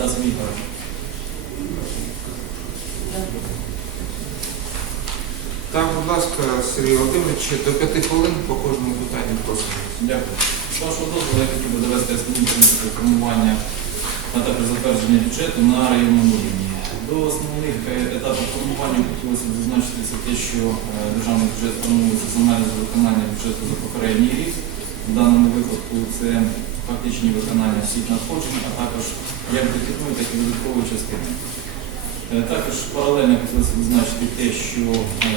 Да, Сергій Михайлович. Так, будь ласка, Сергій Володимирович, до п'яти хвилин по кожному питанню просимо. Дякую. З вашого дозволу я хотів би довести основні принципи формування, а також затвердження бюджету на районному рівні. До основних е, етапів формування хотілося б зазначити те, що е, державний бюджет формується з аналізу виконання бюджету за попередній рік. В даному випадку це фактичні виконання всіх надходжень, а також як дохідної, так і видаткової частини. Е, Також паралельно хотілося б відзначити те, що е,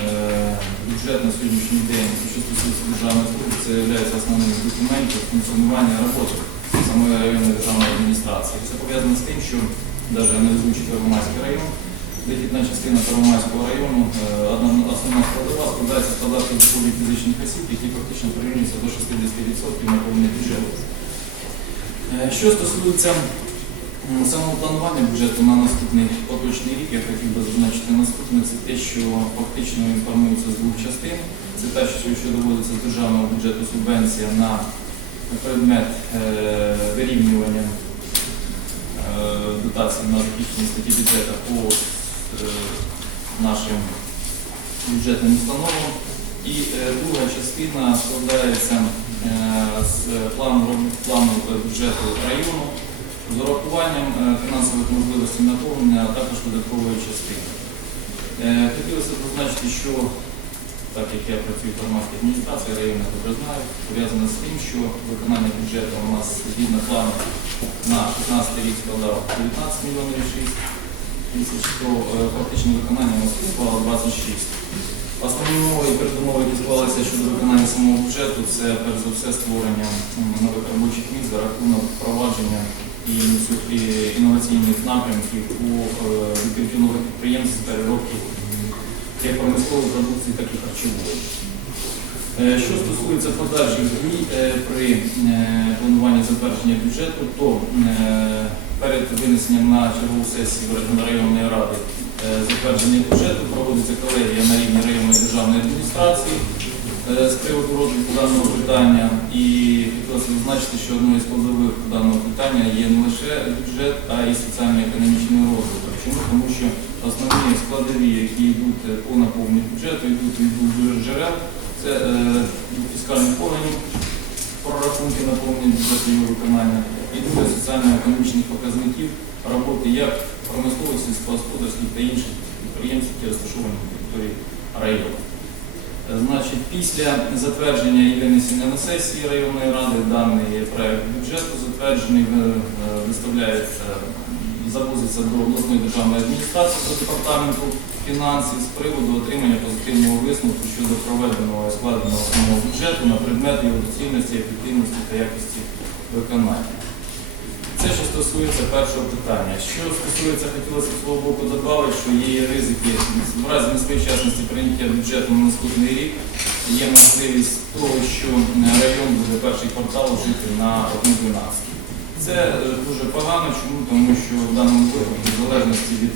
бюджет на сьогоднішній день, що стосується державної служби, це є основним з функціонування роботи самої районної державної адміністрації. Це пов'язано з тим, що навіть не озвучить Первомайський район, дохідна частина Первомайського району, е, основна складова складається з податку доходів фізичних осіб, які фактично прирівнюються до 60% наповнення бюджету. Е, Що стосується самого планування бюджету на наступний поточний рік, я хотів би зазначити наступне, це те, що фактично він формується з двох частин. Це те, що, доводиться з державного бюджету субвенція на предмет е, вирівнювання е, дотацій на захищені статті бюджету по нашим бюджетним установам. І друга частина складається з плану, плану е, бюджету району з урахуванням е, фінансових можливостей наповнення, а також видаткової частини. Е, Хотілося зазначити, що так як я працюю в громадській адміністрації, райони добре знаю, пов'язано з тим, що виконання бюджету у нас згідно плану на 16 рік складав 19 мільйонів 6 тисяч, то е, фактичне виконання у нас склало 26. Основні умови і передумови, які щодо виконання самого бюджету, це перш за все створення нових робочих місць за рахунок впровадження і інноваційних напрямків у е, відкриттю нових підприємств переробки як промислової продукції, так і харчової. Е, Що стосується подальших дій е, при плануванні затвердження бюджету, то перед винесенням на чергову сесію районної ради затвердження бюджету проводиться колегія на рівні районної державної адміністрації е, з приводу розвитку даного питання. І хотілося зазначити, що одною з складових даного питання є не лише бюджет, а й соціально-економічний розвиток. Чому? Тому що основні складові, які йдуть е, по наповненню бюджету, йдуть від джерел. Це е, фіскальних органів прорахунки наповнення бюджету його виконання і друге соціально-економічних показників роботи як промислових, сільськогосподарських та інших підприємств, які розташовані на території району. Значить, після затвердження і винесення на сесії районної ради даний проект бюджету затверджений е, е, виставляється, завозиться до обласної державної адміністрації до департаменту фінансів з приводу отримання позитивного висновку щодо проведеного і складеного основного бюджету на предмет його доцільності, ефективності та якості виконання. Це що стосується першого питання. Що стосується, хотілося б свого боку додати, що є ризики в разі несвоєчасності прийняття бюджету на наступний рік. Є можливість того, що район буде перший квартал жити на 1,12. Це е, дуже погано, чому? Тому що в даному випадку, в залежності від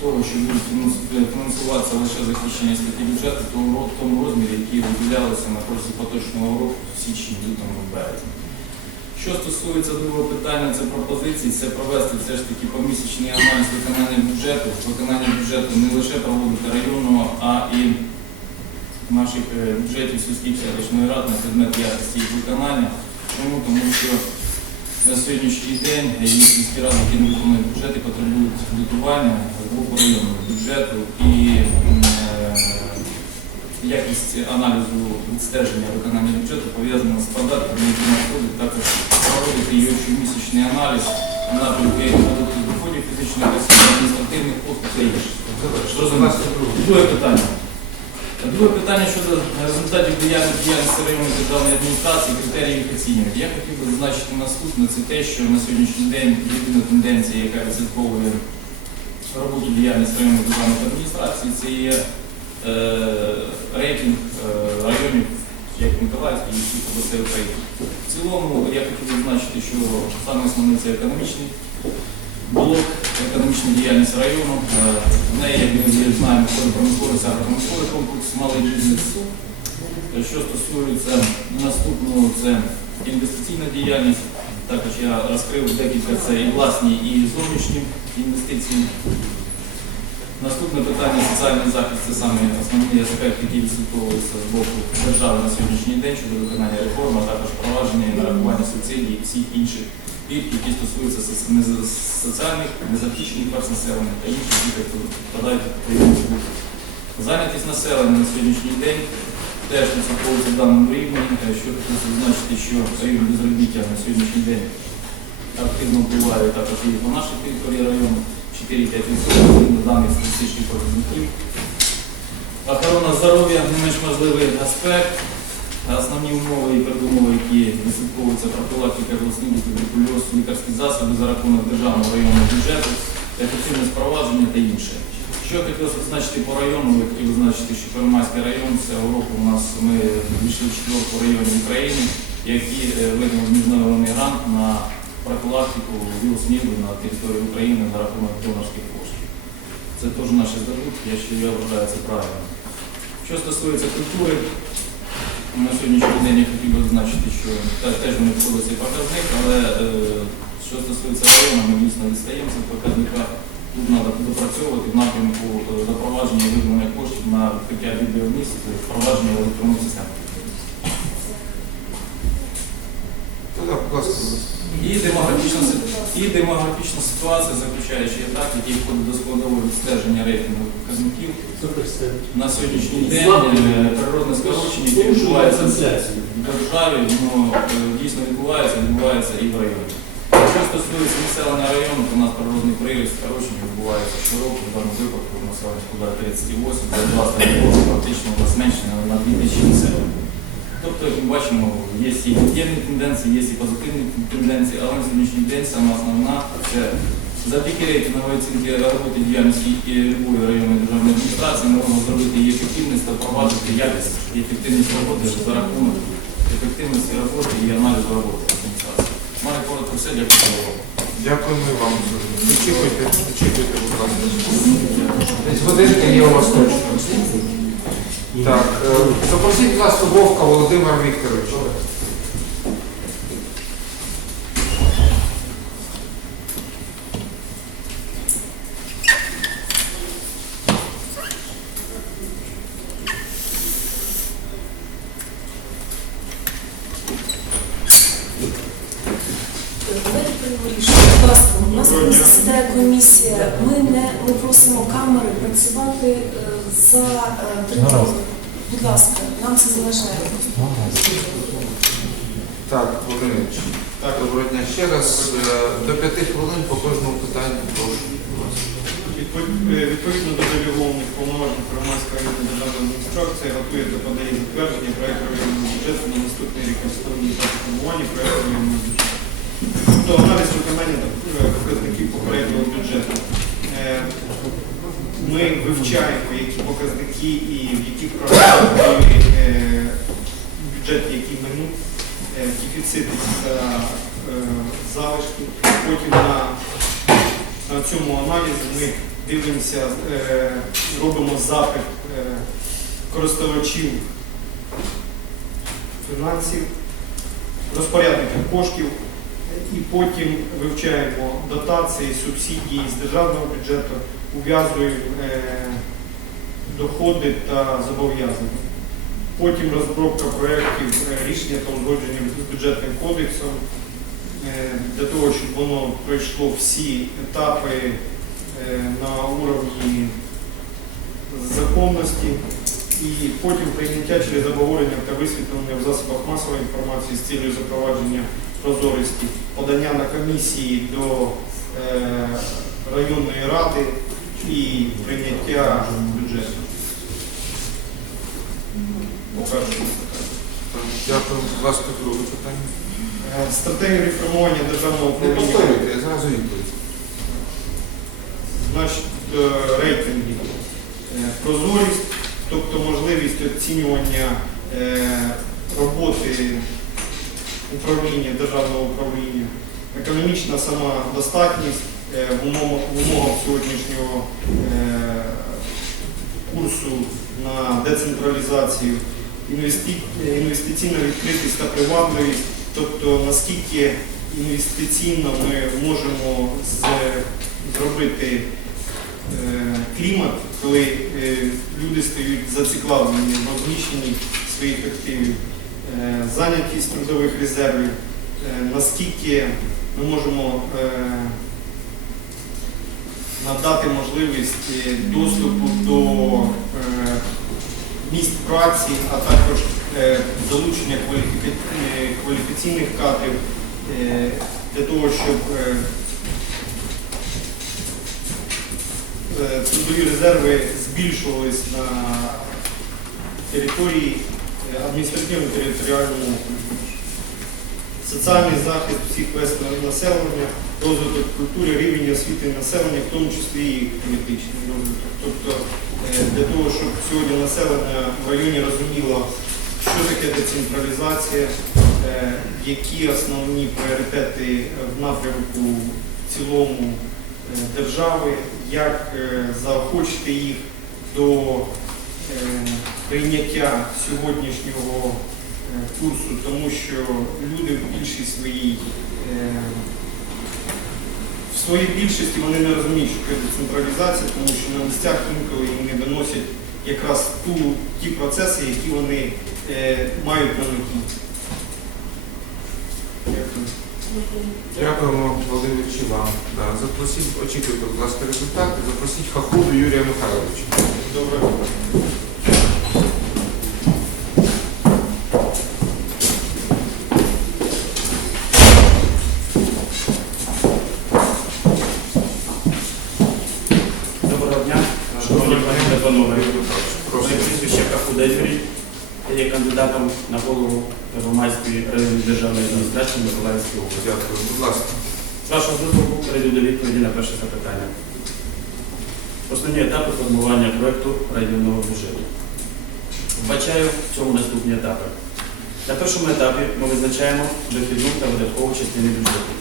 того, що будуть фінансуватися лише захищені статті бюджету, то в тому розмірі, які виділялися на протязі поточного року в січні, лютому, березні. Що стосується другого питання, це пропозиції, це провести все ж таки помісячний аналіз виконання бюджету. Виконання бюджету не лише проводити районного, а і наших е, бюджетів сільських селищної ради на предмет якості їх виконання. Чому? Тому що на сьогоднішній день сільські ради, які не виконують бюджети, потребують дотування боку районного бюджету і е, якість аналізу відстеження виконання бюджету пов'язана з податками, які надходять, також проводити її щомісячний аналіз напрямки податку доходів фізичних осіб, адміністративних послуг та інших. Друге. Питання. Друге питання щодо результатів діяльності діяльності районної державної адміністрації, критерії їх оцінювання. Я хотів би зазначити наступне, це те, що на сьогоднішній день єдина тенденція, яка відслідковує роботу діяльності районної державної адміністрації, це є е, рейтинг е, районів, як Миколаївський і всіх областей України. В цілому я хотів зазначити, що саме основне це економічний блок, економічна діяльність району. Е, В неї, як ми знаємо, промисловий та агропромисловий комплекс, малий бізнес. Що стосується наступного, це інвестиційна діяльність. Також я розкрив декілька це і власні, і зовнішні інвестиції. Наступне питання соціальний захист. Це саме основний аспект, який відслідковується з боку держави на сьогоднішній день щодо виконання реформи, а також впровадження і нарахування субсидій і всіх інших пільг, які стосуються соціальних, незахищених верст населення та інших хто подають відповідну службу. Зайнятість населення на сьогоднішній день теж відслідковується в даному рівні, Е, що хотілося відзначити, що рівень безробіття на сьогоднішній день активно впливає також і по нашій території району. 4-5% даних статистичних Охорона здоров'я не менш важливий аспект. Основні умови і передумови, які висвітлюються профілактика голосних туберкульоз, лікарські засоби за рахунок державного районного бюджету, ефективне спровадження та інше. Що я хотів зазначити по району, я хотів зазначити, що Первомайський район цього року у нас ми вийшли в четверту районі України, які е, виграли міжнародний грант на профілактику віл-СНІДу на території України за рахунок донорських коштів. Це теж наші здобутки, я ще я вважаю це правильно. Що стосується культури, на сьогоднішній день я хотів би зазначити, що теж вони входить цей показник, але е, що стосується району, ми дійсно відстаємо в показниках. Тут треба допрацьовувати в напрямку е, запровадження виділення коштів на відкриття бібліомісць, впровадження електронних систем. І демографічна, і демографічна ситуація заключає ще етап, який входить до складового відстеження рейтингу показників. На сьогоднішній день е, природне скорочення, яке відбувається в державі, воно е, дійсно відбувається, відбувається і в районі. Що стосується населення району, то у нас природний приріст скорочення відбувається щороку, в даному випадку населення складає 38, за 20 років фактично у нас зменшення на 2000 населення. Тобто, як ми бачимо, є і негативні тенденції, є і позитивні тенденції, але на сьогоднішній день саме основна це завдяки рейтингової оцінки роботи діяльності і любої районної державної адміністрації ми можемо зробити її ефективність та впроваджувати якість і ефективність роботи за рахунок ефективності роботи і аналізу роботи адміністрації. Маю коротко все, дякую за увагу. Дякуємо вам. Очікуйте, очікуйте, будь ласка. Десь годинка є у вас точно. Так, е, запросіть, будь ласка, Вовка Володимира Вікторовича. Будь ласка, у нас коли засідає комісія. Ми не просимо камери працювати е, за е. Будь ласка, нам це заважає. Так, Володимирович. Так, доброго дня. Ще раз е, до п'яти хвилин по кожному питанню прошу. е, Відповідно до делегованих повноважень громадської районної державної адміністрації готує та подає затвердження проєкту районного бюджету на наступний рік основні та формування проєкту районного бюджету. Тобто аналіз виконання е, показників попереднього бюджету. Ми вивчаємо, які показники і в яких програмах е, бюджети, які минуть, е, дефіцити та е, залишки. Потім на на цьому аналізі ми дивимося, робимо запит користувачів фінансів, розпорядників коштів, і потім вивчаємо дотації, субсидії з державного бюджету, ув'язуємо доходи та зобов'язання. Потім розробка проєктів е, рішення та узгодження з бюджетним кодексом е, для того, щоб воно пройшло всі етапи е, на уровні законності і потім прийняття через обговорення та висвітлення в засобах масової інформації з цілею запровадження прозорості, подання на комісії до районної ради і прийняття бюджету. По першому Дякую. Будь ласка, друге питання. Е, Стратегія реформування державного Не управління. повторюйте, я зразу відповідь. Значить, е, рейтинги. Е, Прозорість, тобто можливість оцінювання е, роботи управління, державного управління, економічна самодостатність в умовах, в умовах сьогоднішнього е, курсу на децентралізацію, інвести- інвестиційна відкритість та привабливість, тобто наскільки інвестиційно ми можемо зробити е, клімат, коли е, люди стають зацікавлені в розміщенні своїх активів, е, зайнятість трудових резервів, е, наскільки ми можемо е, надати можливість е, доступу до е, місць праці, а також е, залучення кваліфікаційних кадрів для того, щоб трудові резерви збільшувались на території адміністративно-територіального округу. Соціальний захист всіх верств населення, розвиток культури, рівень освіти населення, в тому числі і політичний розвиток. Тобто е, для того, щоб сьогодні населення в районі розуміло, що таке децентралізація, е, які основні пріоритети в напрямку в цілому е, держави, як заохочити їх до прийняття сьогоднішнього курсу, тому що люди в більшій своїй е, в своїй більшості вони не розуміють, що таке децентралізація, тому що на місцях інколи їм не виносять якраз ту, ті процеси, які вони е, мають на меті. Дякую. Дякуємо, Володимир вам. Да, запросіть, очікуйте, будь ласка, результати. Запросіть Хахуду Юрія Михайловича. Добре. Доброго дня, шановні пані та панове. Прошу. Моє прізвище Кахуда Юрій. Я є кандидатом на голову Первомайської районної державної адміністрації Миколаївської області. Дякую. Будь ласка. З вашого дозволу перейду до відповіді на перше запитання. Основні етапи формування проєкту районного бюджету. Вбачаю в цьому наступні етапи. На першому етапі ми визначаємо дохідну та видаткову частини бюджету.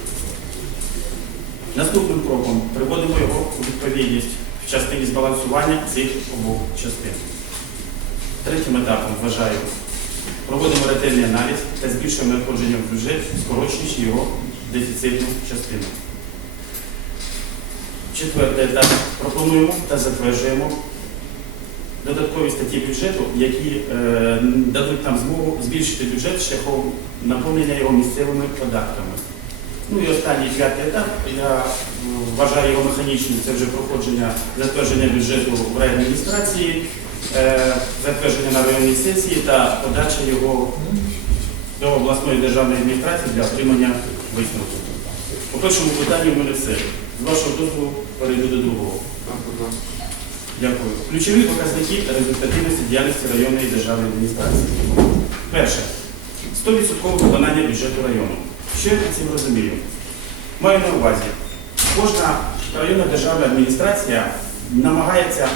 Наступним кроком приводимо його у відповідність в частині збалансування цих обох частин. Третім етапом вважаю, проводимо ретельний аналіз та збільшуємо надходження в бюджет, скорочуючи його дефіцитну частину. Четвертий етап пропонуємо та затверджуємо додаткові статті бюджету, які е, дадуть нам змогу збільшити бюджет шляхом наповнення його місцевими податками. Ну і останній п'ятий етап, я вважаю його механічним, це вже проходження затвердження бюджету в райадміністрації, е, затвердження на районній сесії та подача його до обласної державної адміністрації для отримання висновку. По першому питанню в мене все. З вашого дозволу перейду до другого. Дякую. Ключові показники результативності діяльності районної державної адміністрації. Перше. 100% виконання бюджету району. Що я під цим розумію? Маю на увазі, кожна районна державна адміністрація намагається,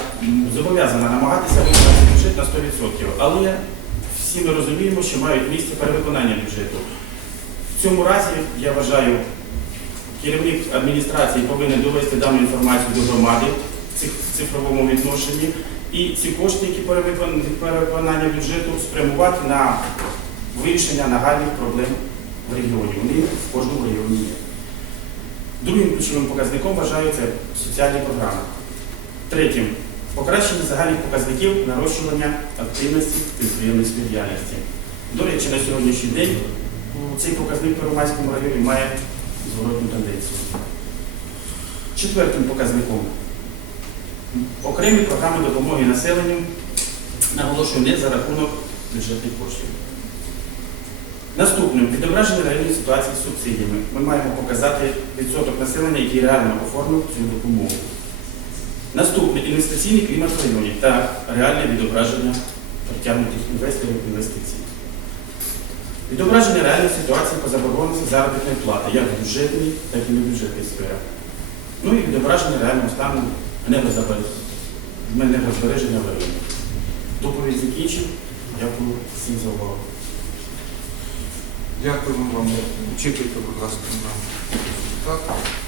зобов'язана намагатися виконати бюджет на 100%, але всі ми розуміємо, що мають місце перевиконання бюджету. В цьому разі, я вважаю, керівник адміністрації повинен довести дану інформацію до громади в цифровому відношенні і ці кошти, які перевиконання бюджету, спрямувати на вирішення нагальних проблем в регіоні. Вони в кожному районі є. Другим ключовим показником вважаю це соціальні програми. Третім покращення загальних показників нарощування активності підприємницької діяльності. До речі, на сьогоднішній день цей показник в Первомайському районі має зворотну тенденцію. Четвертим показником окремі програми допомоги населенню наголошую не за рахунок бюджетних коштів. Наступним відображення реальної ситуації з субсидіями. Ми маємо показати відсоток населення, який реально оформив цю допомогу. Наступне інвестиційний клімат в районі та реальне відображення притягнутих інвесторів інвестицій. Відображення реальної ситуації по заборгованості заробітної плати, як в бюджетній, так і небюджетній сферах. Ну і відображення реального стану небезбереження в районі. Доповідь закінчив. Дякую всім за увагу. Дякуємо вам. Очікуйте, будь ласка, на результат.